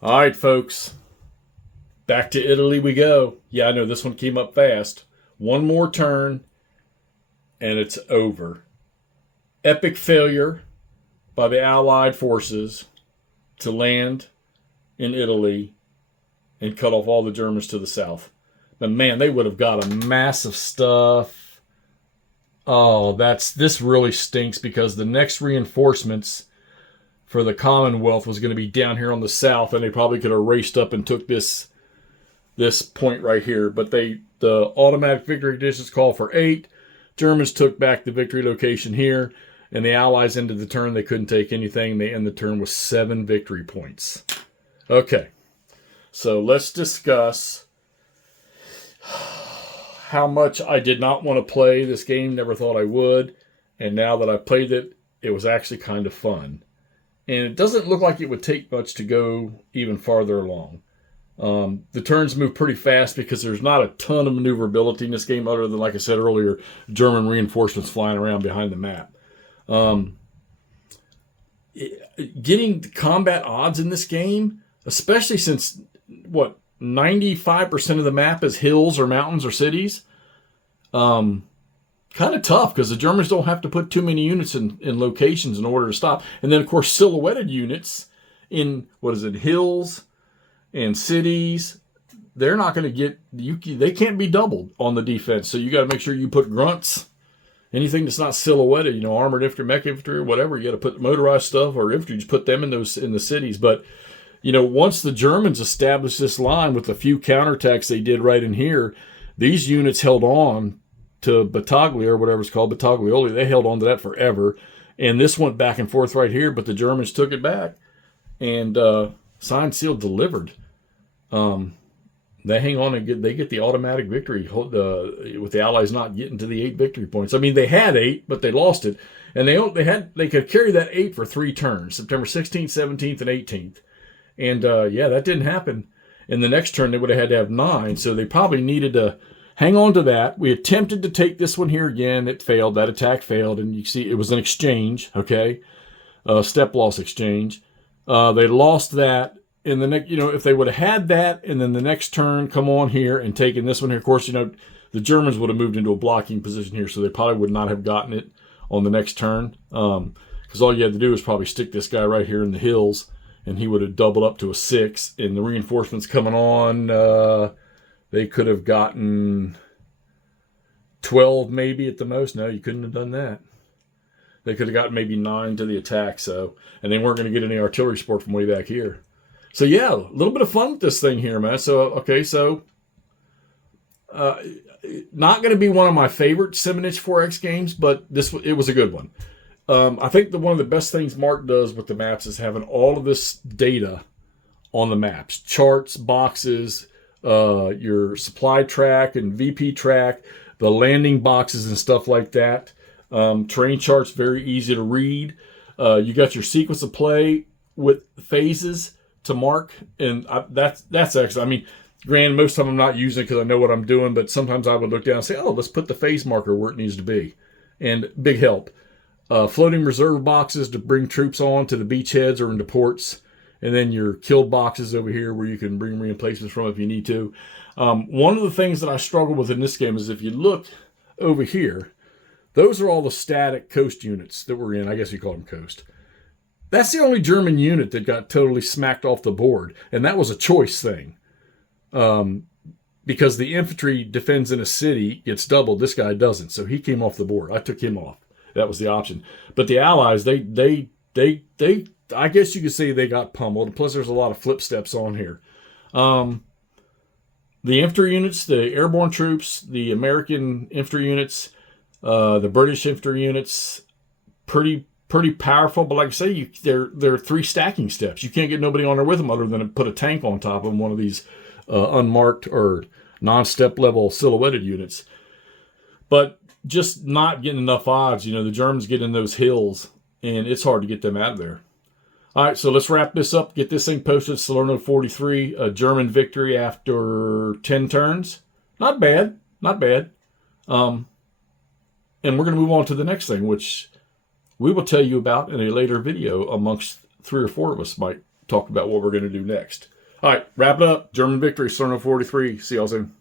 All right, folks. Back to Italy we go. Yeah, I know this one came up fast. One more turn, and it's over. Epic failure by the Allied forces to land in Italy and cut off all the Germans to the south. But man, they would have got a massive stuff. Oh, this really stinks because the next reinforcements for the Commonwealth was going to be down here on the south, and they probably could have raced up and took this point right here. But the automatic victory conditions call for 8. Germans took back the victory location here, and the Allies ended the turn. They couldn't take anything. They end the turn with 7 victory points. Okay, so let's discuss how much I did not want to play this game. Never thought I would, and now that I played it, it was actually kind of fun. And it doesn't look like it would take much to go even farther along. The turns move pretty fast because there's not a ton of maneuverability in this game other than, like I said earlier, German reinforcements flying around behind the map. Getting combat odds in this game, especially since, 95% of the map is hills or mountains or cities, kind of tough because the Germans don't have to put too many units in locations in order to stop. And then, of course, silhouetted units in, hills and cities, they're not going to get, they can't be doubled on the defense. So you got to make sure you put grunts, anything that's not silhouetted, armored infantry, mech infantry, or whatever. You got to put motorized stuff or infantry, just put them in the cities. But, once the Germans established this line with a few counterattacks they did right in here, these units held on to Battaglia, or whatever it's called, Battaglioli. They held on to that forever. And this went back and forth right here, but the Germans took it back. And signed, sealed, delivered. They hang on and they get the automatic victory with the Allies not getting to the 8 victory points. I mean, they had 8, but they lost it. And they could carry that 8 for 3 turns, September 16th, 17th, and 18th. And that didn't happen. In the next turn, they would have had to have 9, so they probably needed to hang on to that. We attempted to take this one here again. It failed. That attack failed, and you see it was an exchange, okay? Step loss exchange. They lost that. In the next, if they would have had that, and then the next turn come on here and taken this one here, of course, the Germans would have moved into a blocking position here, so they probably would not have gotten it on the next turn. Because all you had to do is probably stick this guy right here in the hills, and he would have doubled up to a 6. And the reinforcements coming on, they could have gotten 12 maybe at the most. No, you couldn't have done that. They could have gotten maybe 9 to the attack, and they weren't going to get any artillery support from way back here. So yeah, a little bit of fun with this thing here, man. So not going to be one of my favorite Simonitch 4X games, but it was a good one. I think one of the best things Mark does with the maps is having all of this data on the maps, charts, boxes, your supply track and VP track, the landing boxes and stuff like that. Terrain charts, very easy to read. You got your sequence of play with phases to mark, and that's excellent. I mean, granted, most of the time I'm not using it because I know what I'm doing, but sometimes I would look down and say, oh, let's put the phase marker where it needs to be. And big help. Floating reserve boxes to bring troops on to the beachheads or into ports, and then your killed boxes over here where you can bring reinforcements from if you need to. One of the things that I struggle with in this game is if you look over here, those are all the static coast units that we're in. I guess you call them coast. That's the only German unit that got totally smacked off the board, and that was a choice thing. Because the infantry defends in a city, gets doubled. This guy doesn't, so he came off the board. I took him off. That was the option. But the Allies, they I guess you could say they got pummeled. Plus, there's a lot of flip steps on here. The infantry units, the airborne troops, the American infantry units, the British infantry units, pretty powerful. But like I say, there are 3 stacking steps. You can't get nobody on there with them other than to put a tank on top of one of these unmarked or non-step level silhouetted units. But just not getting enough odds. The Germans get in those hills, and it's hard to get them out of there. All right, so let's wrap this up. Get this thing posted. Salerno 43, a German victory after 10 turns. Not bad. And we're going to move on to the next thing, which we will tell you about in a later video amongst 3 or 4 of us might talk about what we're going to do next. All right, wrap it up. German victory, Salerno 43. See y'all soon.